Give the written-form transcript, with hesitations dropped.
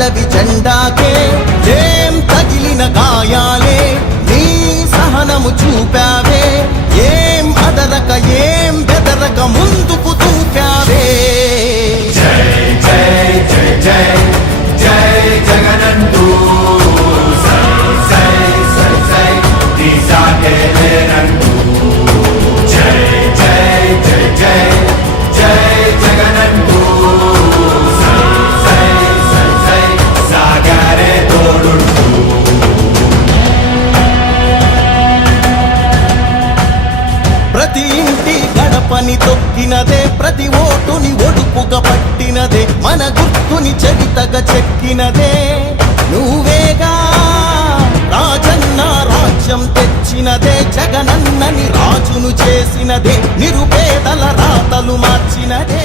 అడవి జెండాకే ఏం తగిలిన గాయాలే నీ సహనము చూపావే ఏం అదరక ఏం బెదరక ముందుకు దూకావే జై జై జై జై జై జగనంటూ సై సై సై సై నీ సాటే లేనంటూ జై జై జై జై జై జగనంటూ సై సై సై సై సాగరే తోడుంటూ ప్రతి ఇంటి గడపని తొక్కినదే ప్రతి ఓటుని ఒడుపుగా పట్టినదే మన గుర్తుని చరితగా చెక్కినదే నువ్వేగా రాజన్న రాజ్యం తెచ్చినదే జగనన్నని రాజును చేసినదే నిరుపేదల రాతలు మార్చినదే